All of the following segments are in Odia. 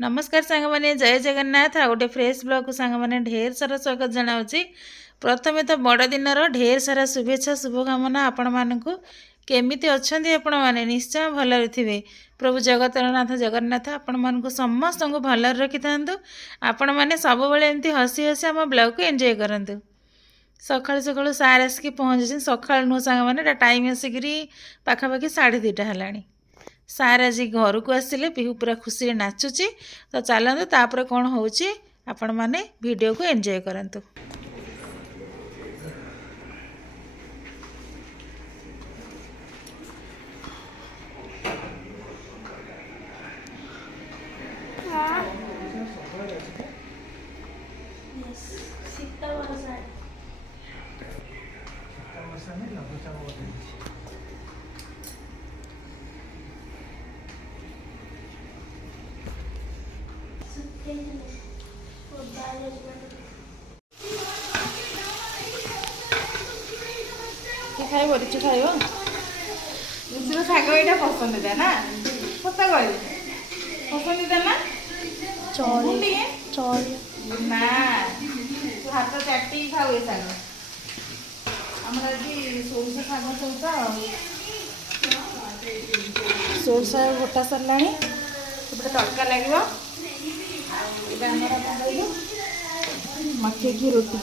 नमस्कार सांग मैंने जय जगन्नाथ आ गोटे फ्रेश ब्लॉग को सांग मैंने ढेर सारा स्वागत जनावि। प्रथमे तो बड़ दिन ढेर सारा शुभेच्छा शुभकामना आपण मानक केमिति अच्छे आपण मैंने निश्चय भल थे। प्रभु जगतरनाथ जगन्नाथ आपण मानक समस्त को भल रखि था। आपण मैंने सब एमती हसी हसी आम ब्लॉग को एंजॉय करंतु। सकाळु सकाळु सार आसिक पहुँचे सकाळ नुह सांग मैंने टाइम आसिक पाखापाखि 2:30 है। सार आज घर को आसिले पिहू पूरा खुशी नाचुची। तो चलते तापर कौन होची आपण माने वीडियो को एंजॉय करंतु। खाइब रिचु खाइब रिचुर शाग यहाँ पसंदीदा ना सत कह पसंदीदा ना ना तू हाथ चाटी खाऊ ये शाग आम सोरष शाग सब तो सोरष गोटा सरला तड़का लगे मक्के की रोटी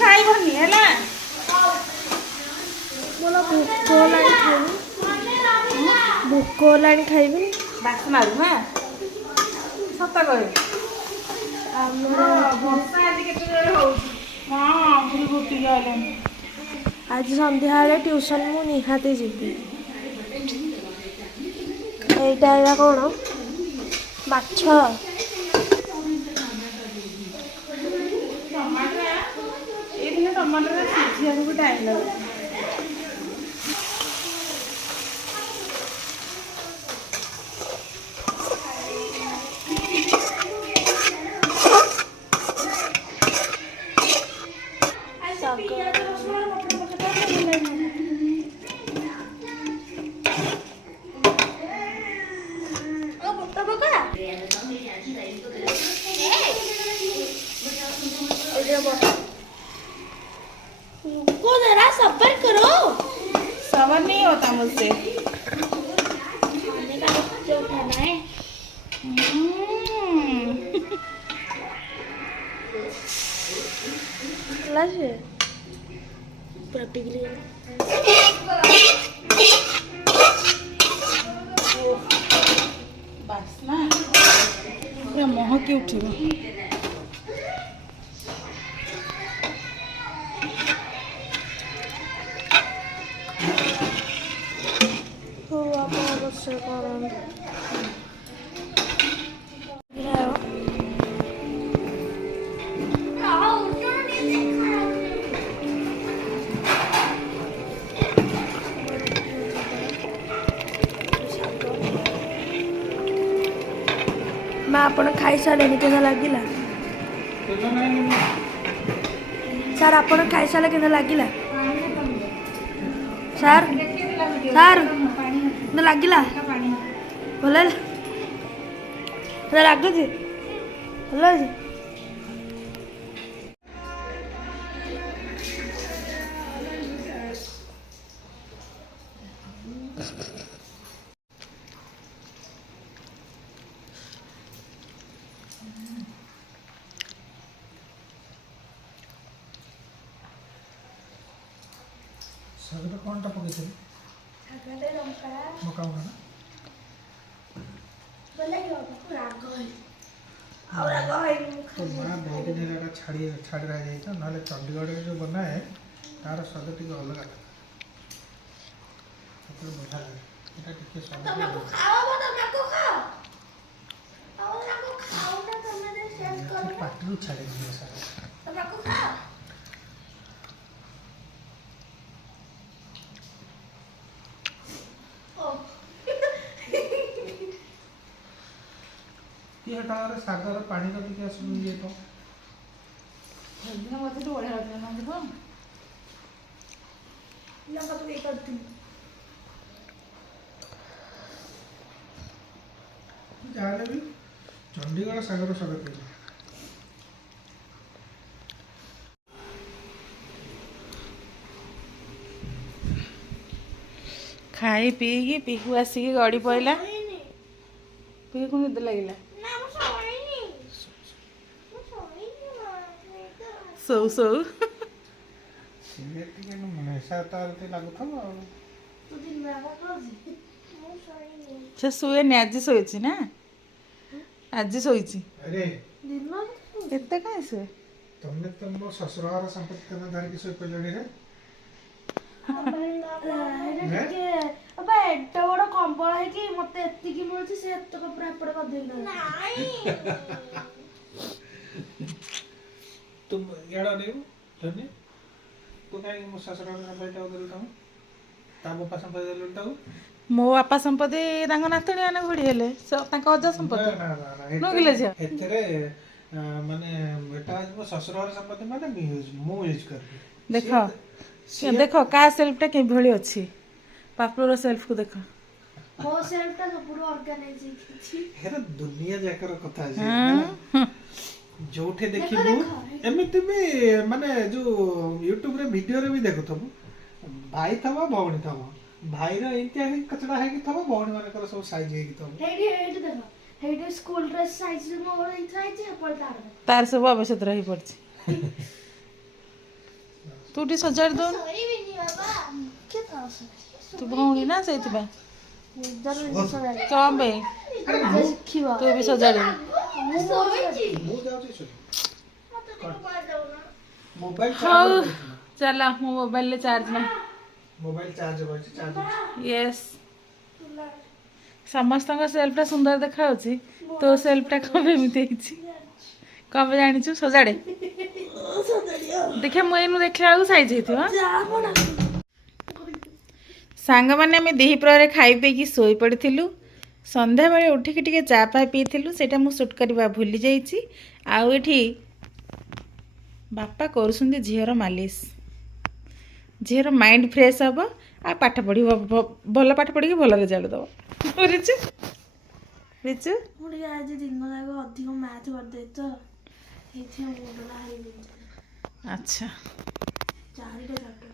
खाइबनी है भोक होलानी खाइबनी बास मारू ना सत कह वर्षा आज के आज संध्या ट्यूशन मु निहाती जीवी एटा कौन माछ टमाटर सीझा भी टाइम लगे रुको जरा सब्र करो। सबर नहीं होता मुझसे। खाने का जो खाना है पूरा पिघली बास्ना पूरा महकी उठिब मैं आपण खाई सारे के लगिला सर आपण खाई सारे के लगिला सर सर लगिला भल लगुच भल सागर कौन टा पकई सागरे लंका मका उड़ा ना बोले कि बाबू राग है और राग है तो मां बहुत दिन हेला छाड़ी रह जाई त नाले चंडीगढ़ में जो बना है तार स्वाद टिके अलग था तो बढ़िया लगे एटा टिके स्वाद तुमको खाओ तुमको खाओ और तुमको खाओ ना तुमने शेयर करो पाटरू छाड़ी दियो सागर तुमको खाओ ଷାଠିଏ ଟଙ୍କାର ଶାଗର ପାଣିର ଟିକେ ଆସୁନି ଇଏ ତ ସେଦିନ ମୋତେ ଟିକେ ବଢ଼ିଆ ଲାଗିଲା ନା ଯିବ ଲଙ୍କା ପକେଇ କରିଥିଲି। ଯାହାହେଲେ ବି ଚଣ୍ଡିଗଡ଼ ଶାଗର ସ୍ୱାଦ ଥିଲା। ଖାଇ ପିଇକି ପିହୁ ଆସିକି ଗଡ଼ି ପଇଲା। ଶୋଇନି। ପିହୁକୁ ନିଦ ଲାଗିଲା ନା ମୁଁ ଶୋଇନି। ମୁଁ ଶୋଇନି ମା। ଶୋଉ ଶୋଉ ସିଏ ଟିକେ ମେସା ତାର ଲାଗୁଥିବ ଆଉ। ତୁ ଦିନ ଯାକ ଖାଉଛୁ। ମୁଁ ଶୋଇନି। ସେ ଶୁଏନି ଆଜି ଶୋଇଛି ନା ଆଜି ଶୋଇଛି ଆରେ ଦିନ ଏତେ କାହିଁ ଶୁଏ ତମେ ତମ ଶ୍ୱଶୁର ଘର ସମ୍ପତ୍ତି ତମେ ଧରିକି ଶୋଇପଡ଼ିଲଣି ରେ ଟିକେ ଅବା ଏତେ ବଡ କମ୍ବଳ ହେଇକି ମତେ ଏତିକି ମିଳୁଛି ସେ ଏତକ ପୁରା ଏପଟେ କରିଦେଇକି ତୁ ଇଆଡ଼ ନେବୁ ଧନି ତୁ କାହିଁକି ମୋ ଶ୍ୱଶୁର ଘର ସମ୍ପତ୍ତିଟାକୁ ଦେଲୁ ତମେ ତା ବାପା ସମ୍ପତ୍ତି ଦେଲୁ ତାକୁ ମୋ ବାପା ସମ୍ପତ୍ତି ତାଙ୍କ ନାତୁଣୀ ମାନେ ବୁଢ଼ୀ ହେଲେ ତାଙ୍କ ଅଜା ସମ୍ପତ୍ତି ନୁହଁ କିଲୋ ଝିଅ? ଏଥିରେ ମାନେ ଏଟା ହଉଛି ମୋ ଶ୍ୱଶୁର ଘର ସମ୍ପତ୍ତି ମାନେ ମୁଁ ୟୁଜ୍ କରିବି ଦେଖ ଦେଖ କାହା ସେଲ୍ଫଟା କିଭଳି ଅଛି ପାପୁର ସେଲ୍ଫକୁ ଦେଖ ମୋ ସେଲ୍ଫଟା ସବୁଠୁ ଅର୍ଗାନାଇଜ ହେଇଛି। ହେରା ଦୁନିଆ ଯାକର କଥା ଅଛି ହଁ, ହେଲା। ହଁ। ଯୋଉଠି ଦେଖିବୁ ଏମିତି ବି ମାନେ ଯୋଉ ୟୁଟ୍ୟୁବରେ ଭିଡିଓରେ ବି ଦେଖୁଥିବୁ ଭାଇ ଥବ ଭଉଣୀ ଥବ ଭାଇର ଏମିତିଆ ହେଇକି କଚଡ଼ା ହେଇକି ଥବ ଭଉଣୀ ମାନଙ୍କର ସବୁ ସାଇଜ ହେଇକି ଥବ ହେଇଠି ଦେଖ ହେଇଠି ସ୍କୁଲ ଡ୍ରେସ୍ ସାଇଜରେ ମୋର ହେଇଥିଲା ହେଇଛି ଏପଟେ ତାର ତାର ସବୁ ଆବଶ୍ୟକ ରହି ପଡିଛି ତୁ ଟିକେ ସଜାଡ଼ି ଦଉନୁ ଶୋଇବିନି ବାବା କିଏ ଥାଉ ତୁ ଭଉଣୀ ନା ସେଇଥିପାଇଁ ନିଜର ଜିନିଷ ଜାଣି କଣ ବେ ଶିଖିବ ତୁ ବି ସଜାଡ଼ିବୁ ମୁଁ ଶୋଇଛି ମୁଁ ଯାଉଛି ଶୋଇ ମତେ ଟିକେ କୁଆଡେ ଦଉନ ମୋବାଇଲ ହଉ ଚାର୍ଜ ଚାଲ ମୋ ମୋବାଇଲରେ ଚାର୍ଜ ନାହିଁ ମୋବାଇଲ ଚାର୍ଜ ରହିଛି ଚାର୍ଜ ୟେସ୍ ସମସ୍ତଙ୍କ ସେଲ୍ଫଟା ସୁନ୍ଦର ଦେଖାଯାଉଛି ତୋ ସେଲ୍ଫଟା କଣ ଏମିତି ହେଇଛି କଣ ପାଇଁ ଜାଣିଛୁ ସଜାଡ଼େ ଦେଖିଆ ମୁଁ ଏଇନୁ ଦେଖିଲା ବେଳକୁ ସାଇଜ ହେଇଥିବ ସାଙ୍ଗମାନେ ଆମେ ଦ୍ୱିପ୍ରହରେ ଖାଇ ପିଇକି ଶୋଇ ପଡ଼ିଥିଲୁ ସନ୍ଧ୍ୟାବେଳେ ଉଠିକି ଟିକେ ଚା ଫା ପିଇଥିଲୁ ସେଇଟା ମୁଁ ସୁଟ୍ କରିବା ଭୁଲି ଯାଇଛି ଆଉ ଏଠି ବାପା କରୁଛନ୍ତି ଝିଅର ମାଲିସ ଝିଅର ମାଇଣ୍ଡ ଫ୍ରେଶ୍ ହେବ ଆଉ ପାଠ ପଢ଼ିବ ଭଲ ପାଠ ପଢ଼ିକି ଭଲ ରେଜଲ୍ଟ ଦେବ ରିଚୁ ରିଚୁ ମୁଁ ଟିକେ ଆଜି ଦିନ ଯାକ ଅଧିକ ମ୍ୟାଥ୍ କରିଦେଇଛି ତ ସେଇଥିପାଇଁ ମୁଣ୍ଡଟା ହେଇଯାଇଛି ଆଚ୍ଛା 4ଟା ଚାପ୍ଟର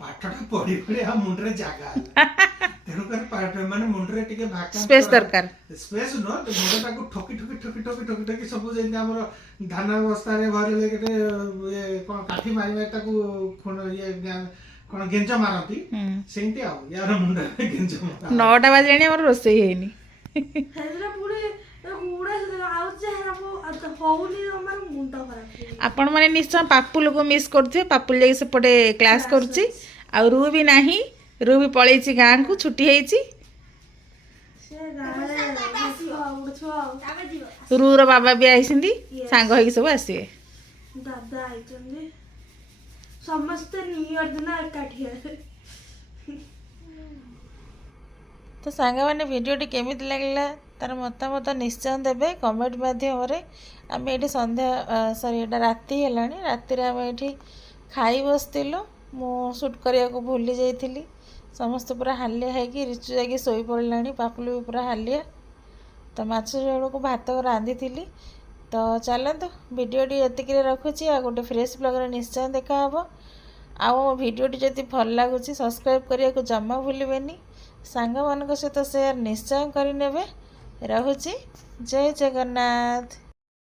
ପାଠଟା ପଢି ପଢି ଆଉ ମୁଣ୍ଡରେ ଜାଗା ତେଣୁକରି ପାଠ ମାନେ ମୁଣ୍ଡରେ ଟିକେ ସ୍ପେସ୍ ଦରକାର ସ୍ପେସ୍ ନୁହଁ ମୁଣ୍ଡଟାକୁ ଠକି ଠକି ଠକି ଠକି ଠକି ଠକି ସବୁ ଯେମିତି ଆମର ଧାନ ବସ୍ତାରେ ଭରିଲେ କେତେ ଇଏ କ'ଣ କାଠି ମାରି ମାରି ତାକୁ ଇଏ କ'ଣ ଗେଞ୍ଜ ମାରନ୍ତି ସେମିତି ଆଉ ୟାର ମୁଣ୍ଡରେ ଗେଞ୍ଜ ମାର 9ଟା ବାଜିଲାଣି ଆମର ରୋଷେଇ ହେଇନି ହେଲେ ପୁଣି ଗୁଡ଼ା ଆଉ ଯାହା ହଉନି ମାନେ ମୁଣ୍ଡ ଖରାପ ଆପଣମାନେ ନିଶ୍ଚୟ ପାପୁଲକୁ ମିସ୍ କରୁଥିବେ ପାପୁଲ ଯାଇକି ସେପଟେ କ୍ଲାସ୍ କରୁଛି ଆଉ ରୁ ବି ନାହିଁ ରୁ ବି ପଳେଇଛି ଗାଁକୁ ଛୁଟି ହେଇଛି ସେ ଗାଁରେ ରୁର ବାବା ବି ଆଇଛନ୍ତି ସାଙ୍ଗ ହେଇକି ସବୁ ଆସିବେ ଦାଦା ଆଇଛନ୍ତି ସମସ୍ତେ ନିଉ ଇୟର ଦିନ ଏକାଠି ହେବେ ତ ସାଙ୍ଗମାନେ ଭିଡ଼ିଓଟି କେମିତି ଲାଗିଲା ତାର ମତାମତ ନିଶ୍ଚୟ ଦେବେ କମେଣ୍ଟ ମାଧ୍ୟମରେ ଆମେ ଏଠି ଏଇଟା ରାତି ହେଲାଣି ରାତିରେ ଆମେ ଏଠି ଖାଇ ବସିଥିଲୁ ମୁଁ ସୁଟ୍ କରିବାକୁ ଭୁଲି ଯାଇଥିଲି ସମସ୍ତେ ପୁରା ହାଲିଆ ହେଇକି ରିଚୁ ଯାଇକି ଶୋଇପଡ଼ିଲାଣି ପାପୁଲୁ ବି ପୁରା ହାଲିଆ ତ ମାଛ ଝୋଳକୁ ଭାତ ରାନ୍ଧିଥିଲି ତ ଚାଲନ୍ତୁ ଭିଡ଼ିଓଟି ଏତିକିରେ ରଖୁଛି ଆଉ ଗୋଟେ ଫ୍ରେଶ୍ ବ୍ଲଗ୍ରେ ନିଶ୍ଚୟ ଦେଖାହେବ ଆଉ ମୋ ଭିଡ଼ିଓଟି ଯଦି ଭଲ ଲାଗୁଛି ସବସ୍କ୍ରାଇବ୍ କରିବାକୁ ଜମା ଭୁଲିବେନି ସାଙ୍ଗମାନଙ୍କ ସହିତ ସେୟାର ନିଶ୍ଚୟ କରିନେବେ ରହୁଛି ଜୟ ଜଗନ୍ନାଥ।